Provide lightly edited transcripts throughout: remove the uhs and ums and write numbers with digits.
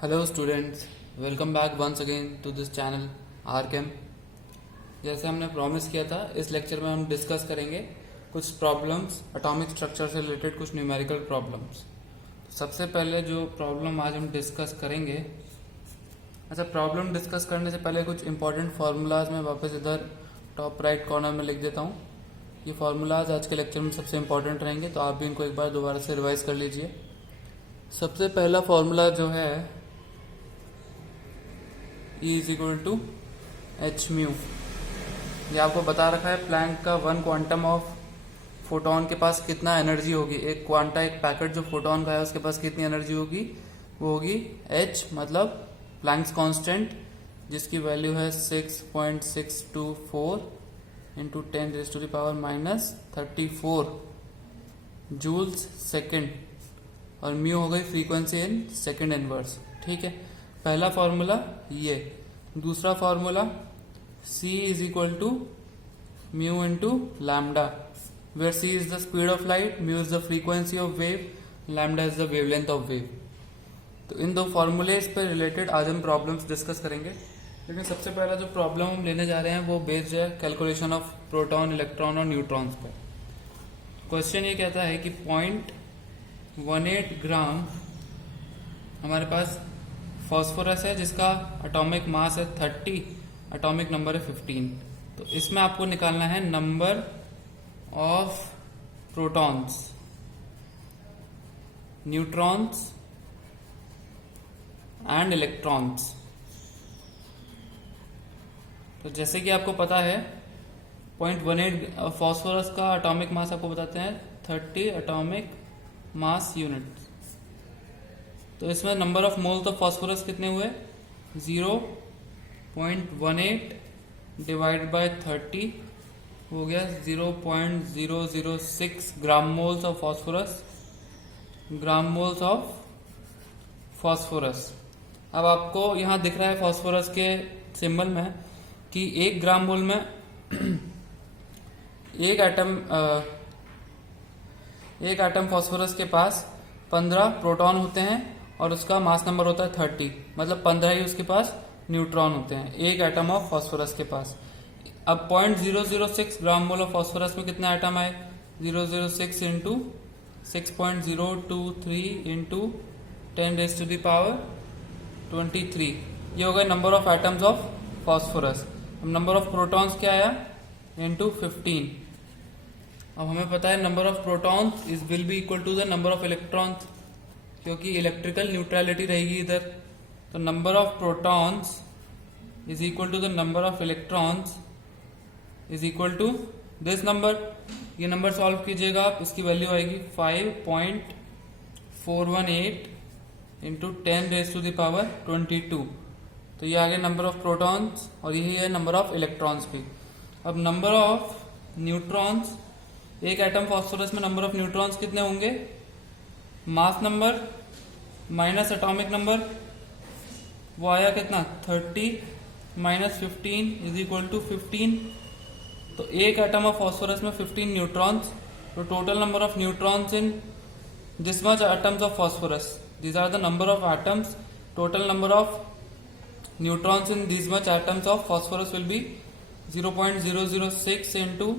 Hello students, welcome back once again to this channel आरकेम। जैसे हमने प्रॉमिस किया था, इस लेक्चर में हम डिस्कस करेंगे कुछ प्रॉब्लम्स एटॉमिक स्ट्रक्चर से रिलेटेड, कुछ न्यूमेरिकल प्रॉब्लम्स। सबसे पहले जो प्रॉब्लम आज हम डिस्कस करेंगे, प्रॉब्लम डिस्कस करने से पहले कुछ इंपॉर्टेंट फार्मूलाज मैं वापस इधर टॉप राइट कॉर्नर में लिख देता हूँ। ये फार्मूलाज आज के लेक्चर में सबसे इंपॉर्टेंट रहेंगे, तो आप भी इनको एक बार दोबारा से रिवाइज कर लीजिए। सबसे पहला फार्मूला जो है E is equal to h mu. ये आपको बता रखा है प्लैंक का वन क्वांटम ऑफ फोटोन के पास कितना एनर्जी होगी। एक क्वांटा, एक पैकेट जो फोटोन का है उसके पास कितनी एनर्जी होगी, वो होगी h, मतलब प्लैंक्स कांस्टेंट, जिसकी वैल्यू है 6.624 इंटू 10⁻⁻34 जूल्स सेकेंड, और म्यू हो गई फ्रीक्वेंसी इन सेकेंड इनवर्स। ठीक है, पहला फॉर्मूला ये। दूसरा formula c is equal to mu into lambda, where c is the speed of light, mu is the frequency of wave, lambda is the wavelength of wave. तो इन दो formulas पर related आज हम प्रॉब्लम्स डिस्कस करेंगे। लेकिन सबसे पहला जो प्रॉब्लम हम लेने जा रहे हैं वो बेस्ड है कैलकुलेशन ऑफ प्रोटॉन, इलेक्ट्रॉन और न्यूट्रॉन्स पर। क्वेश्चन ये कहता है कि 0.18 ग्राम हमारे पास फॉस्फोरस है जिसका एटॉमिक मास है 30, एटॉमिक नंबर है 15। तो इसमें आपको निकालना है number of protons, neutrons and electrons. तो जैसे कि आपको पता है 0.18 फॉस्फोरस का एटॉमिक मास आपको बताते हैं 30 एटॉमिक मास यूनिट। तो इसमें number of moles of phosphorus कितने हुए, 0.18 डिवाइड बाय 30 हो गया 0.006 gram moles of phosphorus, gram moles of phosphorus. अब आपको यहां दिख रहा है फॉस्फोरस के सिंबल में कि 1 ग्राम मोल में एक एटम फॉस्फोरस के पास 15 प्रोटॉन होते हैं और उसका मास नंबर होता है 30, मतलब 15 ही उसके पास न्यूट्रॉन होते हैं एक एटम ऑफ फॉस्फोरस के पास। अब 0.006 ग्राम मोल ऑफ फॉस्फोरस में कितने एटम आए, 006 इंटू 6.023 इंटू 10⁻23, ये हो गए number of atoms of phosphorus. अब नंबर ऑफ प्रोटॉन्स क्या आया, इंटू 15। अब हमें पता है number of protons is will be equal to the number of electrons, क्योंकि इलेक्ट्रिकल न्यूट्रलिटी रहेगी इधर। तो number of protons is equal to the number of electrons is equal to this number. ये नंबर सॉल्व कीजिएगा आप, इसकी value आएगी 5.418 into 10⁻22। तो ये आ गया नंबर ऑफ प्रोटॉन्स और यही है नंबर ऑफ इलेक्ट्रॉन्स भी। अब नंबर ऑफ न्यूट्रॉन्स, एक एटम फॉस्फोरस में नंबर ऑफ न्यूट्रॉन्स कितने होंगे, mass number minus atomic number, वो आया कितना 30 माइनस 15 इज इक्वल टू 15। तो एक एटम ऑफ फॉस्फोरस में 15 न्यूट्रॉन्स, तो total number of neutrons in this much atoms of phosphorus, these are the number of atoms, total number of neutrons in this much atoms of phosphorus will be 0.006 into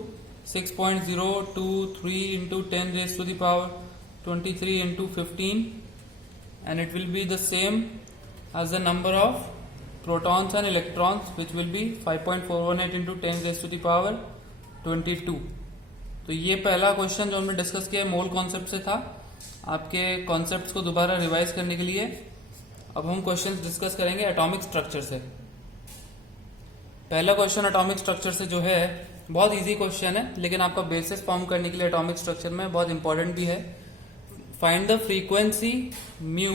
6.023 into 10⁻23 into 15, and it will be the same as the number of protons and electrons, which will be 5.418 into 10⁻22। तो ये पहला question जो हमने discuss किया mole concept से था। आपके concepts को दोबारा रिवाइज करने के लिए अब हम क्वेश्चंस डिस्कस करेंगे एटॉमिक स्ट्रक्चर से। पहला क्वेश्चन एटॉमिक स्ट्रक्चर से जो है बहुत इजी क्वेश्चन है, लेकिन आपका बेसिस फॉर्म करने के लिए एटॉमिक स्ट्रक्चर में बहुत इंपॉर्टेंट भी है। Find the frequency mu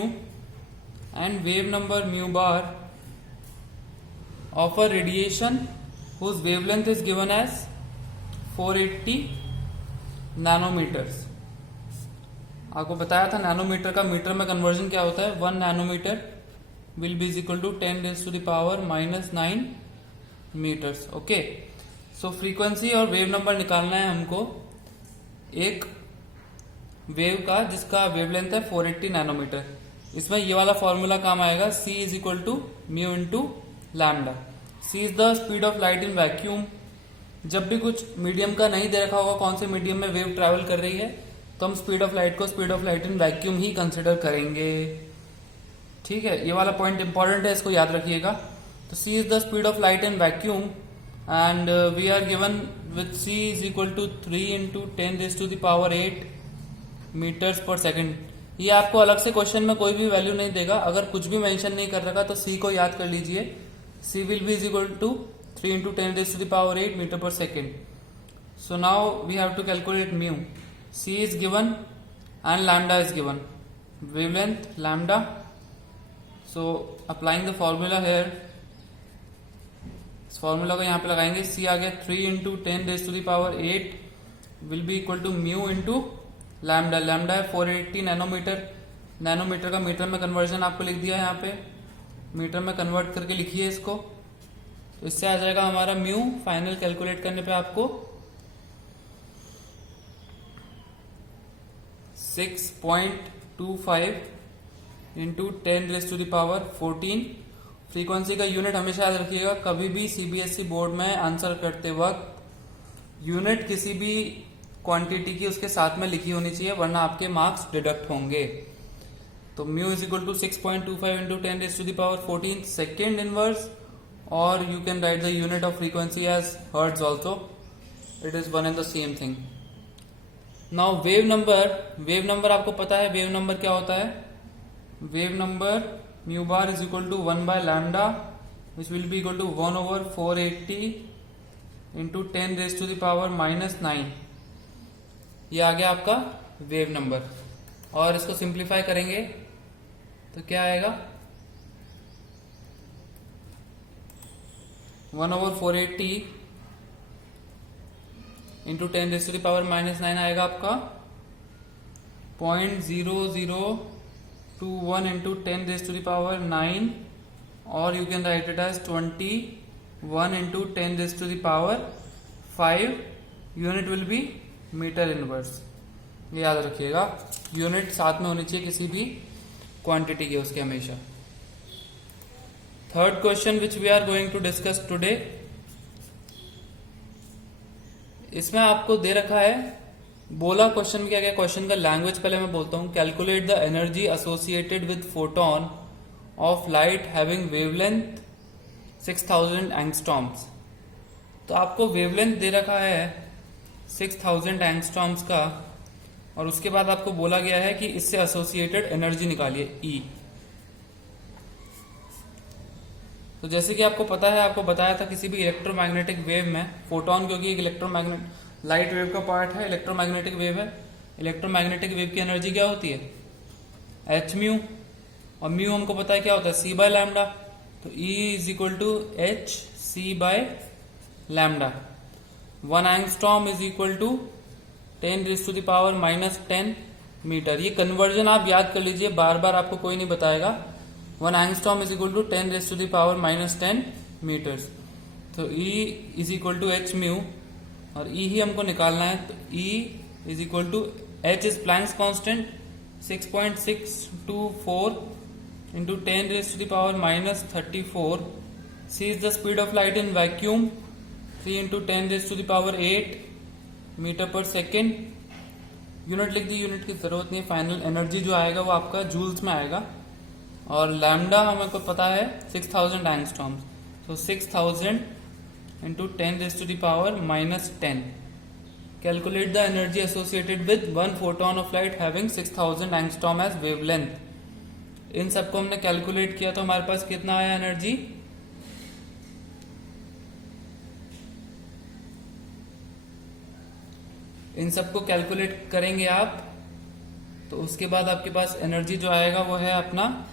and wave number mu bar of a radiation whose wavelength is given as 480 nanometers। आपको बताया था नैनोमीटर का मीटर में कन्वर्जन क्या होता है, 1 nanometer will be is equal to 10⁻⁻⁹ meters. Okay, so frequency और wave number निकालना है हमको एक वेव का जिसका वेवलेंथ है 480 नैनोमीटर। इसमें ये वाला फॉर्मूला काम आएगा, c is equal to mu into lambda. c is the speed of light in vacuum. जब भी कुछ मीडियम का नहीं दे रखा होगा कौन से मीडियम में वेव ट्रैवल कर रही है, तो हम स्पीड ऑफ लाइट को speed of light in vacuum he consider करेंगे। ठीक है, ये वाला पॉइंट इंपॉर्टेंट है, इसको याद रखिएगा। तो c is the speed of light in vacuum and we are given with c is equal to 3 into 10⁸ meters per second. ये आपको अलग से क्वेश्चन में कोई भी वैल्यू नहीं देगा, अगर कुछ भी मेंशन नहीं कर रखा तो c को याद कर लीजिए। c will be is equal to 3 into 10⁸ metre पर second. So now we have to calculate mu. c is given and lambda is given, wavelength lambda. So applying the formula here, इस formula को यहाँ पे लगाएंगे। c आ गया 3 into 10⁸ will be equal to mu into lambda. Lambda है 480 nanometer. Nanometer का meter में कन्वर्जन आपको लिख दिया है, यहाँ पे मीटर में कन्वर्ट करके लिखिए इसको। तो इससे आ जाएगा हमारा म्यू, फाइनल कैलकुलेट करने पे आपको 6.25 इंटू 10⁻14। फ्रीक्वेंसी का यूनिट हमेशा याद रखिएगा, कभी भी सीबीएसई बोर्ड में आंसर करते वक्त यूनिट किसी भी क्वांटिटी की उसके साथ में लिखी होनी चाहिए, वरना आपके मार्क्स डिडक्ट होंगे। तो mu is equal to 6.25 into 10⁻14 second inverse, और you can write the unit of frequency as hertz also, it is one and the same thing. Now wave number आपको पता है वेव नंबर क्या होता है। Wave number mu bar is equal to 1 by lambda which will be equal to 1/480 into 10⁻⁻9। ये आ गया आपका wave number, और इसको सिंप्लीफाई करेंगे तो क्या आएगा 1/480 इंटू 10⁻⁻9 आएगा आपका 0.0021 इंटू 10⁻9, और you can write it as 21 into 10⁻5। Unit will be meter inverse. ये याद रखिएगा, यूनिट साथ में होनी चाहिए किसी भी क्वांटिटी के उसके हमेशा। Third question which we are going to discuss today, इसमें आपको दे रखा है, बोला क्वेश्चन में क्या क्या, क्वेश्चन का लैंग्वेज पहले मैं बोलता हूं। Calculate the energy associated with photon of light having wavelength 6000 angstroms. तो आपको वेवलेंथ दे रखा है 6000 एंगस्ट्रॉम्स का, और उसके बाद आपको बोला गया है कि इससे एसोसिएटेड एनर्जी निकालिए E। तो जैसे कि आपको पता है, आपको बताया था किसी भी इलेक्ट्रोमैग्नेटिक वेव में फोटोन, क्योंकि एक इलेक्ट्रोमैग्नेट लाइट वेव का पार्ट है, इलेक्ट्रोमैग्नेटिक वेव है। इलेक्ट्रोमैग्नेटिक वेव की एनर्जी क्या होती है एच म्यू, और म्यू हमको पता है क्या होता है सी बाय लैम्डा। तो E is equal to h c by lambda. 1 angstrom is equal to 10⁻⁻10 meter. ये कन्वर्जन आप याद कर लीजिए, बार बार आपको कोई नहीं बताएगा। 1 angstrom is equal to 10⁻⁻10 meters. तो E is equal to h mu, और E ही हमको निकालना है। तो E is equal to h is Planck's constant 6.624 into 10⁻⁻34। C is the speed of light in vacuum 3 into 10⁸ metre पर second. Unit लिख दी, यूनिट की जरूरत नहीं। फाइनल एनर्जी जो आएगा वो आपका जूल्स में आएगा, और लैम्डा हमको पता है 6000 एंगस्ट्रॉम्स। तो 6000 into 10⁻⁻10। Calculate the energy associated with 1 photon of light having 6000 angstrom as wavelength. इन सबको हमने कैलकुलेट किया तो हमारे पास कितना आया एनर्जी, इन सबको कैलकुलेट करेंगे आप, तो उसके बाद आपके पास एनर्जी जो आएगा वो है अपना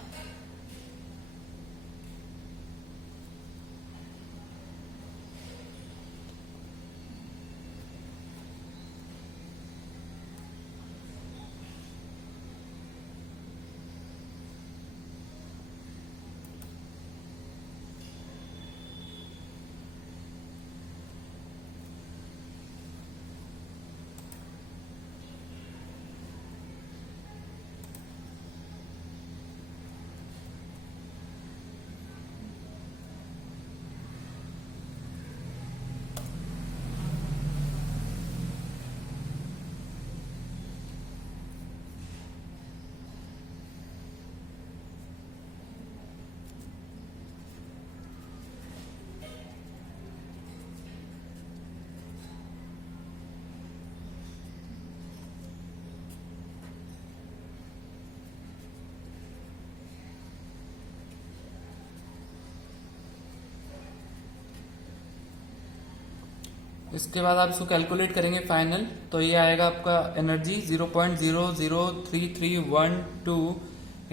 इसके बाद आप इसको कैलकुलेट करेंगे फाइनल, तो ये आएगा आपका एनर्जी 0.00331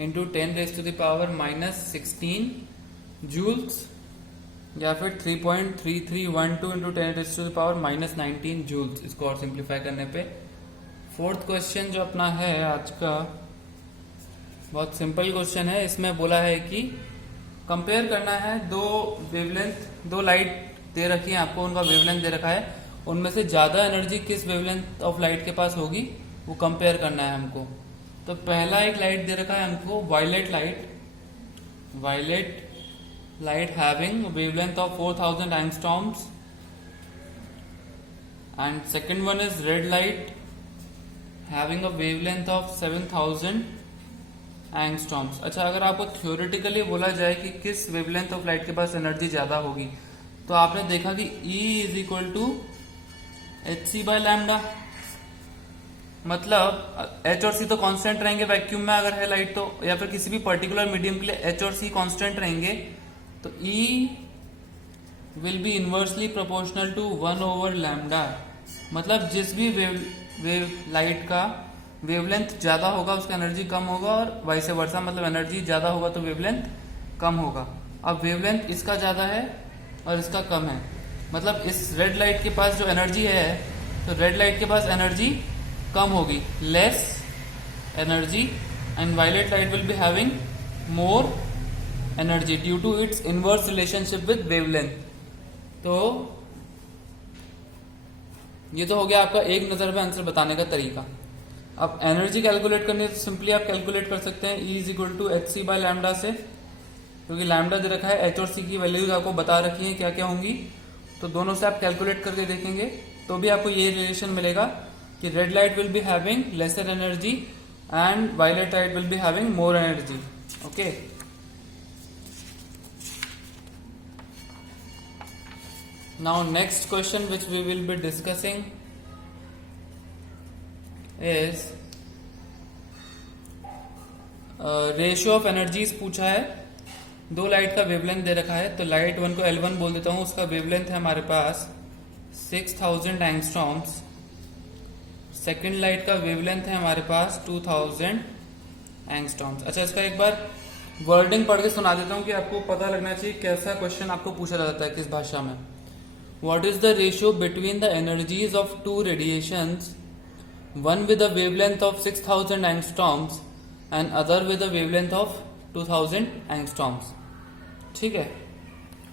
इंटू 10⁻⁻16 जूल्स, या फिर 3.3312 इंटू 10⁻⁻19 जूल्स, इसको और सिंप्लीफाई करने पे। फोर्थ क्वेश्चन जो अपना है आज का, बहुत सिंपल क्वेश्चन है। इसमें बोला है कि कंपेयर करना है दो वेवलेंथ, दो लाइट दे रखी है आपको, उनका वेवलेंथ दे रखा है, उनमें से ज्यादा एनर्जी किस वेवलेंथ ऑफ लाइट के पास होगी वो कंपेयर करना है हमको। तो पहला एक लाइट दे रखा है हमको violet light having wavelength of 4000 angstroms, and second one is red light having a wavelength of 7000 angstroms. अच्छा, अगर आपको थ्योरेटिकली बोला जाए कि किस वेवलेंथ ऑफ लाइट के पास एनर्जी ज्यादा होगी, तो आपने देखा कि E is equal to hc/λ, मतलब H और C तो कांस्टेंट रहेंगे वैक्यूम में अगर है लाइट तो, या फिर किसी भी पर्टिकुलर मीडियम के लिए H और C कांस्टेंट रहेंगे, तो E will be inversely proportional to 1/λ। मतलब जिस भी वेव लाइट का वेवलेंथ ज्यादा होगा उसका एनर्जी कम होगा, और वाइस वर्सा, मतलब एनर्जी ज्यादा होगा तो वेवलेंथ कम होगा। अब वेवलेंथ इसका ज्यादा है और इसका कम है, मतलब इस रेड लाइट के पास जो एनर्जी है, तो रेड लाइट के पास एनर्जी कम होगी, less energy, and violet light will be having more energy due to its inverse relationship with wavelength. तो ये तो हो गया आपका एक नजर में आंसर बताने का तरीका। अब एनर्जी कैलकुलेट करनी है तो सिंपली आप कैलकुलेट कर सकते हैं E is equal to hc/λ से, क्योंकि लैम्डा दे रखा है, H और C की वैल्यूज आपको बता रखी है क्या क्या होंगी, तो दोनों से आप कैलकुलेट करके देखेंगे तो भी आपको ये रिलेशन मिलेगा कि red light will be having lesser energy and violet light will be having more energy. Okay, now next question which we will be discussing is ratio of energies पूछा है। दो लाइट का वेवलेंथ दे रखा है, तो light 1 को L1 बोल देता हूं, उसका वेवलेंथ है हमारे पास 6000 एंगस्ट्रॉम्स। सेकंड लाइट का वेवलेंथ है हमारे पास 2000 एंगस्ट्रॉम्स। अच्छा, इसका एक बार वर्डिंग पढ़ के सुना देता हूं कि आपको पता लगना चाहिए कैसा क्वेश्चन आपको पूछा जाता है किस भाषा में। What is the ratio between the energies of two radiations, one with a wavelength of 6000 angstroms and other with a wavelength of 2000 angstroms. ठीक है,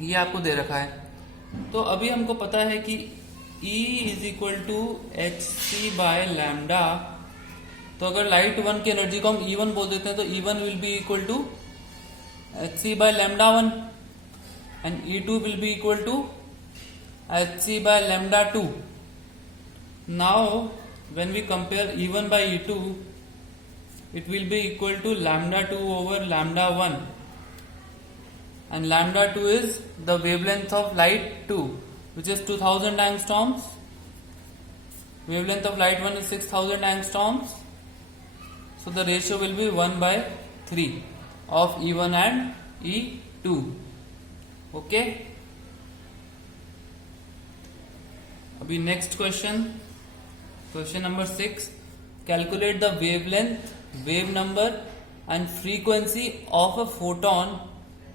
ये आपको दे रखा है। तो अभी हमको पता है कि E is equal to hc/λ, तो अगर लाइट 1 की एनर्जी को हम E1 बोल देते हैं तो E1 will be equal to hc/λ1 and E2 will be equal to hc/λ2। Now when we compare E1 by E2, it will be equal to λ2 over λ1, and λ2 is the wavelength of light 2, which is 2000 angstroms. Wavelength of light 1 is 6000 angstroms, so the ratio will be 1/3 of E1 and E2. Okay, abhi next question number 6, calculate the wavelength, wave number and frequency of a photon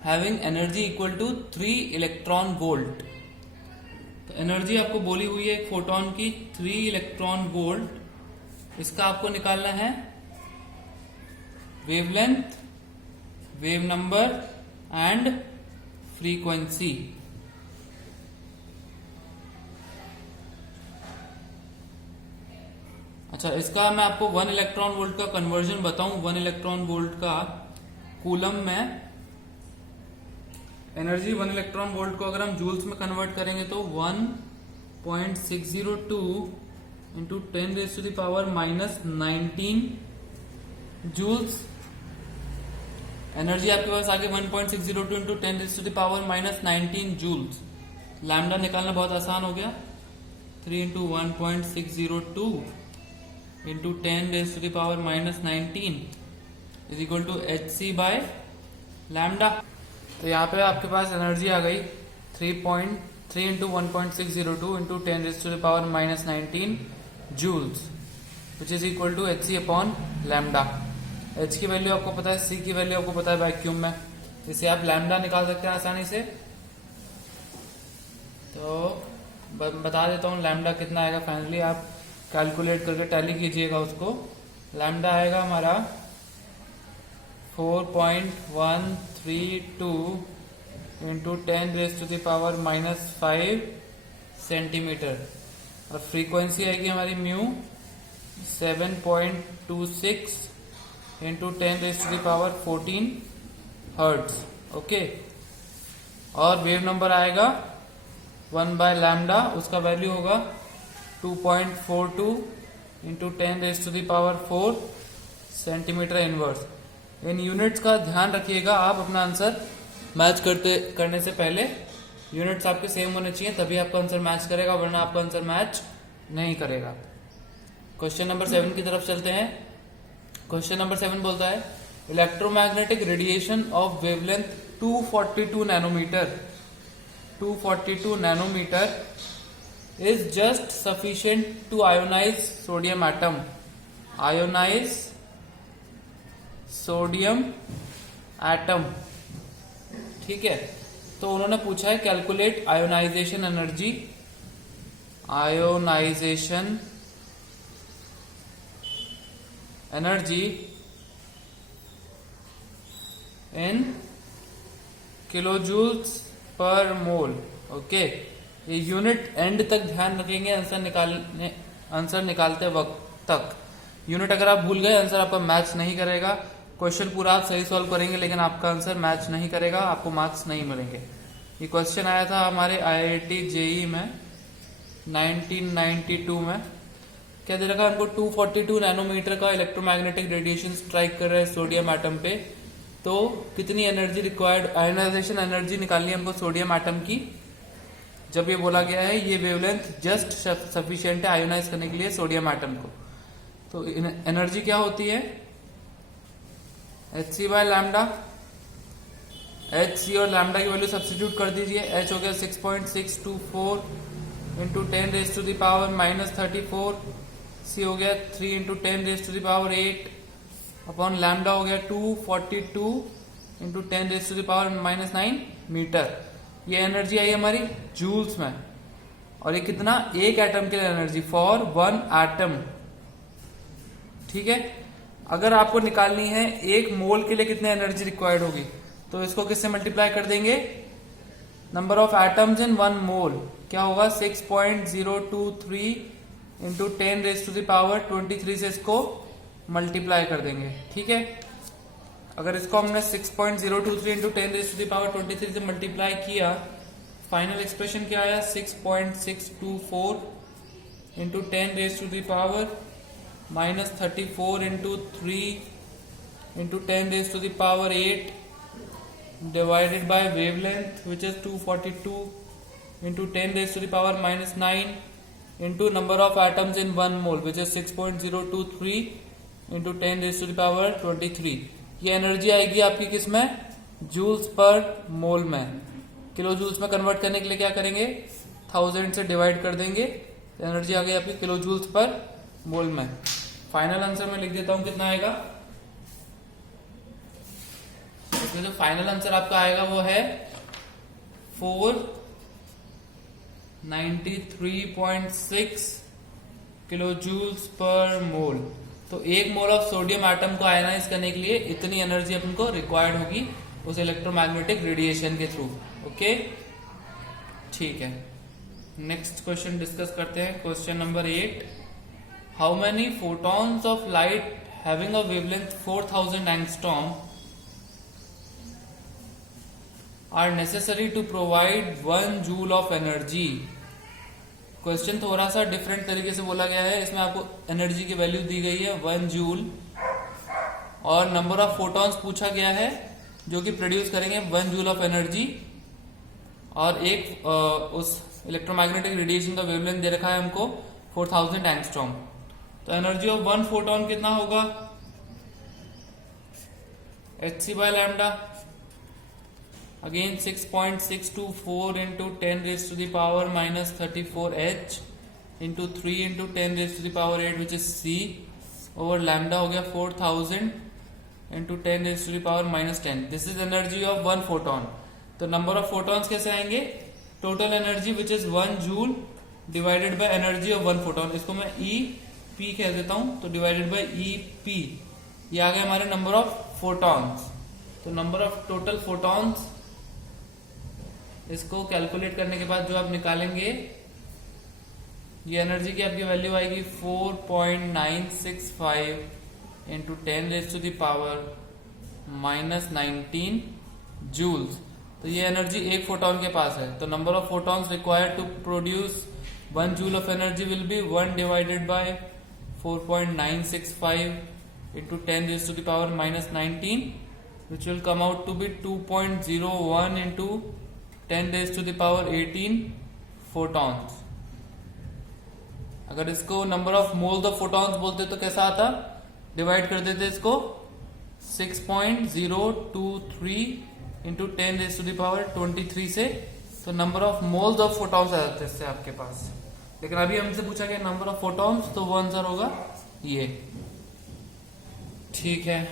having energy equal to 3 electron volt। तो energy आपको बोली हुई है एक photon की 3 electron volt, इसका आपको निकालना है wavelength, wave number and frequency. अच्छा, इसका मैं आपको 1 इलेक्ट्रॉन वोल्ट का कन्वर्जन बताऊं। 1 इलेक्ट्रॉन वोल्ट का कूलम में एनर्जी, 1 इलेक्ट्रॉन वोल्ट को अगर हम जूल्स में कन्वर्ट करेंगे तो 1.602 इंटू 10⁻⁻19 जूल्स। एनर्जी आपके पास आगे 1.602 इंटू 10⁻⁻19 जूल्स। लैम्डा निकालना बहुत आसान हो गया, 3 into 1.602 into 10⁻⁻19 is equal to hc/λ। तो यहाँ पे आपके पास एनर्जी आ गई 3.3 3 into 1.602 into 10 raised to the power minus 19 joules, which is equal to hc upon lambda. h की वैल्यू आपको पता है, c की वैल्यू आपको पता है वैक्यूम में, इसे आप लैम्डा निकाल सकते हैं आसानी से। तो बता देता हूँ लैम्डा कितना आएगा। फाइनली आप कैलकुलेट करके टैली कीजिएगा उसको। लैम्डा आएगा हमारा 4.132 into 10 raise to the power -5 centimeter, और फ्रीक्वेंसी आएगी हमारी mu 7.26 into 10 raise to the power 14 hertz. Okay, और वेव नंबर आएगा 1/लैम्डा, उसका वैल्यू होगा 2.42 into 10 raise to the power 4 centimeter inverse. इन यूनिट्स का ध्यान रखिएगा, आप अपना आंसर मैच करने से पहले यूनिट्स आपके सेम होने चाहिए, तभी आपका आंसर मैच करेगा, वरना आपका आंसर मैच नहीं करेगा। क्वेश्चन नंबर 7 की तरफ चलते हैं। क्वेश्चन नंबर 7 बोलता है electromagnetic radiation of wavelength 242 nanometer is just sufficient to ionize sodium atom. Ionize sodium atom, ठीक है। तो उन्होंने पूछा है कैलकुलेट आयोनाइजेशन एनर्जी इन किलोजूल्स पर मोल। ओके, ये यूनिट एंड तक ध्यान रखेंगे आंसर निकालते वक्त तक। यूनिट अगर आप भूल गए आंसर आपका मैच नहीं करेगा। क्वेश्चन पूरा आप सही सॉल्व करेंगे लेकिन आपका आंसर मैच नहीं करेगा, आपको मार्क्स नहीं मिलेंगे। ये क्वेश्चन आया था हमारे IIT JEE में 1992 में। क्या दे रखा है हमको 242 नैनोमीटर का इलेक्ट्रोमैग्नेटिक रेडिएशन स्ट्राइक कर रहा है सोडियम एटम पे। तो कितनी एनर्जी रिक्वायर्ड, आयोनाइजेशन एनर्जी निकालनी है हमको सोडियम एटम की। जब ये बोला गया है ये वेवलेंथ जस्ट सफिशिएंट है आयोनाइज करने के लिए सोडियम एटम को, तो एनर्जी क्या होती है hc/लैम्डा। hc और लैम्डा की वैल्यू सब्स्टिट्यूट कर दीजिए। h हो गया 6.624 into 10 raise to the power -34, c हो गया 3 into 10 raise to the power 8 upon lambda हो गया 242 into 10 raise to the power -9 meter. ये एनर्जी आई हमारी जूल्स में, और ये कितना, एक एटम के लिए एनर्जी फॉर 1 एटम, ठीक है। अगर आपको निकालनी है एक मोल के लिए कितनी एनर्जी रिक्वायर्ड होगी, तो इसको किससे मल्टीप्लाई कर देंगे, number of atoms in 1 mole, क्या होगा 6.023 into 10 raise to the power 23 से इसको मल्टीप्लाई कर देंगे, ठीक है। अगर इसको हमने 6.023 into 10 raise to the power 23 से मल्टीप्लाई किया, फाइनल एक्सप्रेशन क्या आया 6.624 into 10 raise to the power -34 into 3 into 10 raise to the power 8 divided by wavelength which is 242 into 10 raise to the power -9 into number of atoms in 1 mole which is 6.023 into 10 raise to the power 23। ये energy आएगी आपकी किस में, joules per मोल में। Kilo joules में convert करने के लिए क्या करेंगे, 1000 से डिवाइड कर देंगे, एनर्जी आ गई आपकी किलो जूल्स पर मोल में। फाइनल आंसर में लिख देता हूं कितना आएगा। इसमें जो फाइनल आंसर आपका आएगा वो है 493.6 किलो जूल्स पर मोल। तो एक मोल ऑफ सोडियम एटम को आयनाइज करने के लिए इतनी एनर्जी अपन को रिक्वायर्ड होगी उस इलेक्ट्रोमैग्नेटिक रेडिएशन के थ्रू। ओके, ठीक है। नेक्स्ट क्वेश्चन डिस्कस करते हैं। Question number 8, how many photons of light having a wavelength 4000 angstrom are necessary to provide 1 joule of energy. Question थोड़ा सा डिफरेंट तरीके से बोला गया है। इसमें आपको एनर्जी की वैल्यू दी गई है 1 जूल, और नंबर ऑफ फोटॉन्स पूछा गया है जो कि प्रोड्यूस करेंगे 1 जूल ऑफ एनर्जी, और एक उस इलेक्ट्रोमैग्नेटिक रेडिएशन का वेवलेंथ दे रखा है हमको 4000 एंगस्ट्रॉम। तो एनर्जी ऑफ 1 फोटोन कितना होगा, hc/लैम्डा। Again 6.624 into 10 raise to the power minus 34h into 3 into 10 raise to the power 8 which is c over lambda हो गया 4000 into 10 raise to the power minus 10. This is energy of one photon. तो number of photons कैसे आएंगे? Total energy which is 1 joule divided by energy of one photon. इसको मैं E P कह देता हूं, तो डिवाइडेड बाय ई पी. ये आ गए हमारे नंबर ऑफ फोटॉन्स. तो नंबर ऑफ टोटल फोटॉन्स, इसको कैलकुलेट करने के बाद जो आप निकालेंगे, ये एनर्जी की आपकी वैल्यू आएगी 4.965 into 10 raise to the power minus 19 joules. तो ये एनर्जी एक फोटोन के पास है. तो number of photons required to produce 1 joule of energy will be 1 divided by 4.965 into 10 raised to the power minus 19, which will come out to be 2.01 into 10 raised to the power 18 photons. अगर इसको number of moles of photons बोलते तो कैसा आता? Divide कर देते इसको 6.023 into 10 raise to the power 23 से, तो number of moles of photons आ जाते इससे आपके पास. लेकिन अभी हमसे पूछा गया नंबर ऑफ फोटॉन्स, तो वो आंसर होगा ये. ठीक है,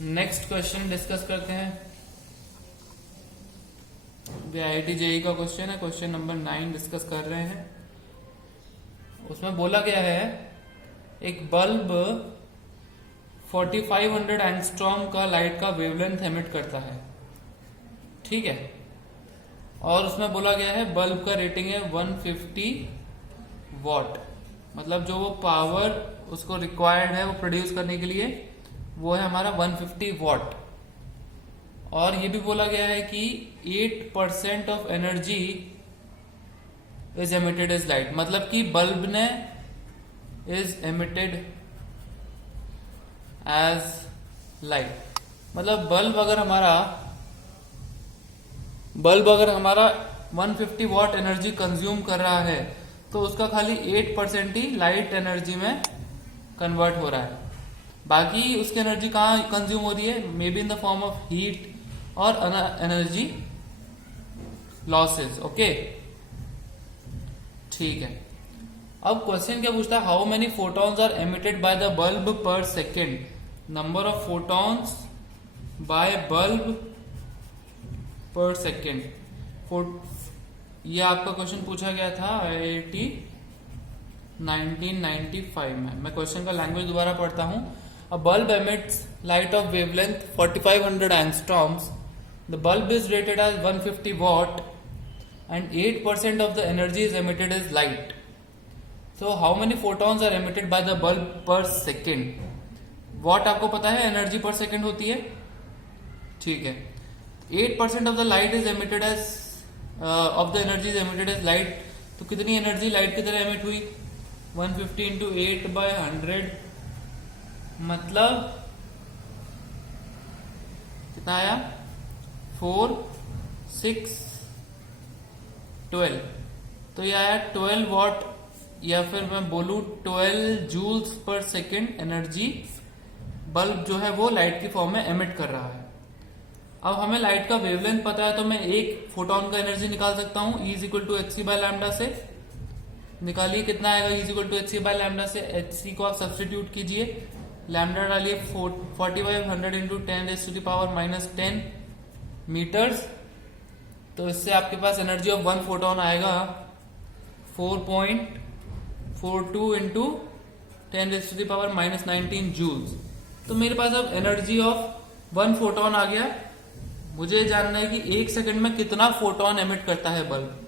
नेक्स्ट क्वेश्चन डिस्कस करते हैं. IIT JEE का क्वेश्चन है, क्वेश्चन नंबर 9 डिस्कस कर रहे हैं. उसमें बोला गया है एक बल्ब 4500 एंगस्ट्रॉम का लाइट का वेवलेंथ एमिट करता है. ठीक है, और उसमें बोला गया है बल्ब का रेटिंग है 150 वॉट. मतलब जो वो पावर उसको रिक्वायर्ड है वो प्रोड्यूस करने के लिए, वो है हमारा 150 वॉट. और ये भी बोला गया है कि 8% of energy is emitted as light. मतलब कि बल्ब ने इज एमिटेड एज लाइट. मतलब बल्ब अगर हमारा 150 वॉट एनर्जी कंज्यूम कर रहा है, तो उसका खाली 8% ही लाइट एनर्जी में कन्वर्ट हो रहा है. बाकी उसकी एनर्जी कहाँ कंज्यूम हो रही है? May be in the form of heat और एनर्जी लॉसेस. ओके, ठीक है. अब क्वेश्चन क्या पूछता है? How many photons are emitted by the bulb per second. Number of photons by bulb per second. ये आपका क्वेश्चन पूछा गया था IIT 1995 में. मैं क्वेश्चन का लैंग्वेज दोबारा पढ़ता हूं. A bulb emits light of wavelength 4500 angstroms. The bulb is rated as 150 watt and 8% of the energy is emitted as light. So how many photons are emitted by the bulb per second. Watt आपको पता है energy पर second होती है. ठीक है, 8% of the light is emitted as of the energy is emitted as light. तो कितनी एनर्जी लाइट की तरह एमिट हुई? 150 इंटू 8/100, मतलब कितना आया? 4, 6, 12. तो ये आया 12 वॉट, या फिर मैं बोलूं 12 joules per second energy bulb जो है वो लाइट की फॉर्म में एमिट कर रहा है. अब हमें लाइट का वेवलेंथ पता है, तो मैं एक फोटोन का एनर्जी निकाल सकता हूं. E is equal to hc by lambda से. निकालिए कितना आएगा E is equal to hc by lambda से. hc को आप सब्सटीट्यूट कीजिए, लैम्डा डालिए 4500 into 10 raise to the power minus 10 meters. तो इससे आपके पास एनर्जी ऑफ वन फोटोन आएगा 4.42 into 10 raise to the power minus 19 joules. तो मेरे पास अब एनर्जी ऑफ वन फोटोन आ गया. मुझे जानना है कि एक सेकंड में कितना फोटोन एमिट करता है बल्ब.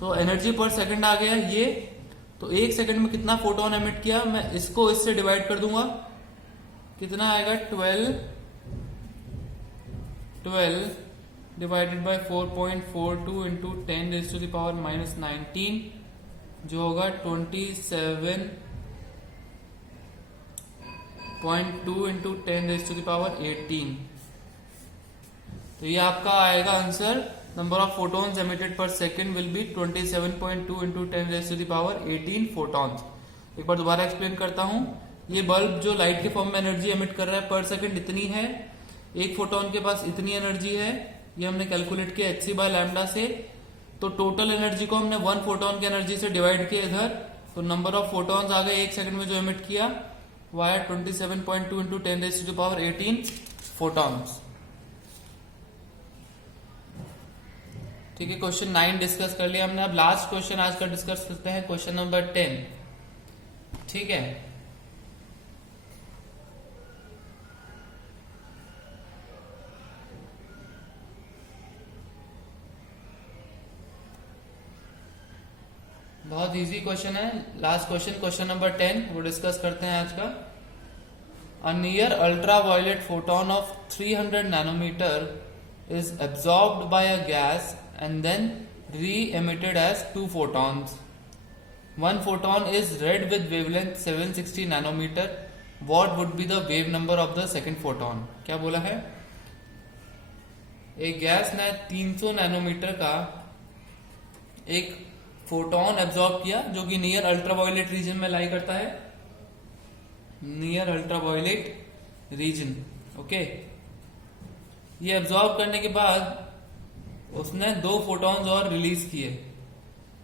तो एनर्जी पर सेकंड आ गया ये. तो एक सेकंड में कितना फोटोन एमिट किया, मैं इसको इससे डिवाइड कर दूंगा. कितना आएगा? 12 divided by 4.42 into 10 raise to the power minus 19, जो होगा 27.2 into 10 raise to the power 18. तो ये आपका आएगा answer. Number of photons emitted per second will be 27.2 into 10 raise to the power 18 photons. एक बार दोबारा एक्सप्लेन करता हूं. ये बल्ब जो लाइट के फॉर्म में एनर्जी एमिट कर रहा है पर सेकेंड इतनी है. एक फोटोन के पास इतनी एनर्जी है, ये हमने कैलकुलेट किया hc बाय लैम्डा से। तो टोटल एनर्जी को हमने 1 फोटोन की एनर्जी से डिवाइड किया इधर, तो नंबर ऑफ फोटॉन्स आ गए 1 सेकंड में जो एमिट किया वाया 27.2 इंटू 10⁻18 फोटॉन्स। ठीक है, क्वेश्चन 9 डिस्कस कर लिया हमने। अब लास्ट क्वेश्चन आज का डिस्कस करते हैं, क्वेश्चन नंबर 10। ठीक है, बहुत इजी क्वेश्चन है। लास्ट क्वेश्चन, क्वेश्चन नंबर 10 वो डिस्कस करते हैं आज का। A near ultraviolet photon of 300 nanometer is absorbed by a gas and then re-emitted as 2 photons. One photon is read with wavelength 760 nanometer. What would be the wave number of the second photon? क्या बोला है? एक gas ने 300 nanometre का एक photon absorb किया जो कि नियर अल्ट्रावायलेट रीजन में लाई करता है, नियर अल्ट्रावायलेट रीजन। ओके, ये एब्जॉर्ब करने के बाद उसने 2 फोटॉन्स और रिलीज किए।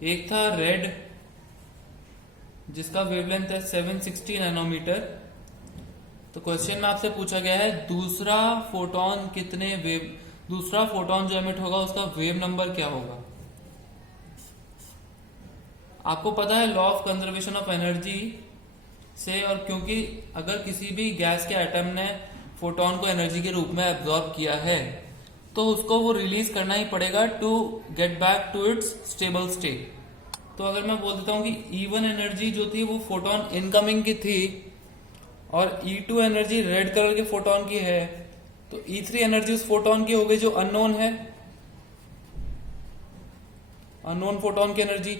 एक था रेड जिसका वेवलेंथ है 760 नैनोमीटर। तो क्वेश्चन में आपसे पूछा गया है दूसरा फोटोन जो एमिट होगा उसका वेव नंबर क्या होगा। आपको पता है law of conservation of energy से, और क्योंकि अगर किसी भी गैस के एटम ने फोटोन को एनर्जी के रूप में एब्जॉर्ब किया है तो उसको वो रिलीज करना ही पड़ेगा to get back to its stable state. तो अगर मैं बोल देता हूं कि E1 एनर्जी जो थी वो फोटोन इनकमिंग की थी और E2 एनर्जी रेड कलर के फोटोन की है, तो E3 एनर्जी उस फोटोन की हो गई जो अननोन है, अननोन फोटोन की एनर्जी।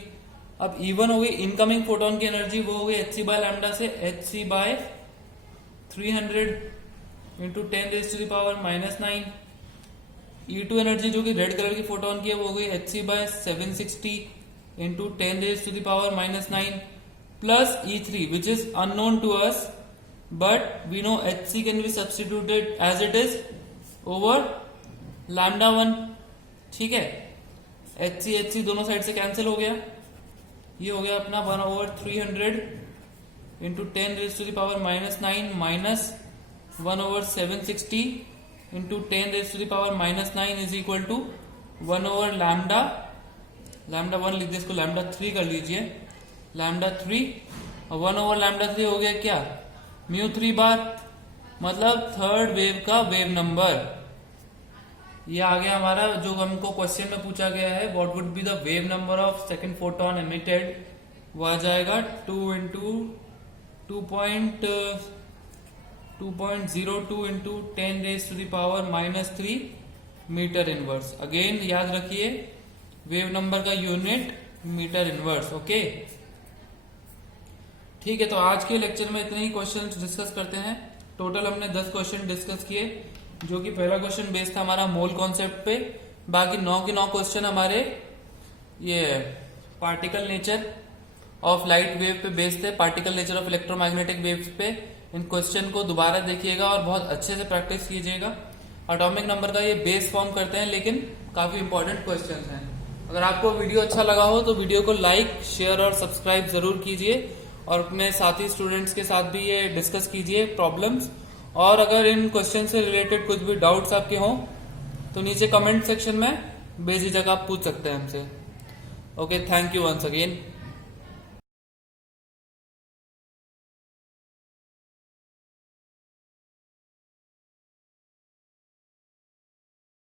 अब E1 हो गई इनकमिंग फोटोन की एनर्जी, वो हो गई hc बाय लैम्डा से hc by 300 into 10⁻⁻⁹। E2 energy जो कि रेड कलर की फोटोन की है वो हो गई hc by 760 into 10⁻⁻⁹ plus E3 which is unknown to us but we know hc can be substituted as it is over lambda 1। ठीक है, hc दोनों साइड से कैंसिल हो गया, ये हो गया अपना 1/300 into 10⁻⁻⁹ minus 1/760 into 10⁻⁻⁹ is equal to 1/लैम्डा 1 लिख दे, इसको लैम्डा 3 कर लीजिए, लैम्डा 3 और 1/लैम्डा 3 हो गया क्या, μ3 बार, मतलब थर्ड वेव का वेव नंबर। ये आ गया हमारा जो हमको क्वेश्चन में पूछा गया है, what would be the wave number of second photon emitted, वो आ जाएगा 2 into 2.02 into 10⁻³ meter inverse. Again याद रखिए वेव नंबर का यूनिट मीटर इनवर्स। ओके, ठीक है, तो आज के लेक्चर में इतने ही क्वेश्चन डिस्कस करते हैं। टोटल हमने 10 क्वेश्चन डिस्कस किए, जो कि पहला क्वेश्चन बेस्ड था हमारा मोल कॉन्सेप्ट पे, बाकी 9 के 9 क्वेश्चन हमारे ये particle nature of light wave पे बेस्ड थे, particle nature of electromagnetic waves पे। इन क्वेश्चन को दोबारा देखिएगा और बहुत अच्छे से प्रैक्टिस कीजिएगा। एटॉमिक नंबर का ये बेस फॉर्म करते हैं, लेकिन काफी इंपॉर्टेंट क्वेश्चन हैं। अगर आपको वीडियो अच्छा लगा हो तो वीडियो को लाइक, शेयर और सब्सक्राइब जरूर कीजिए और अपने साथी स्टूडेंट्स के साथ भी ये डिस्कस कीजिए प्रॉब्लम्स। और अगर इन क्वेश्चन से रिलेटेड कुछ भी डाउट्स आपके हों तो नीचे कमेंट सेक्शन में बेझिझक आप पूछ सकते हैं हमसे। Okay, thank you once again.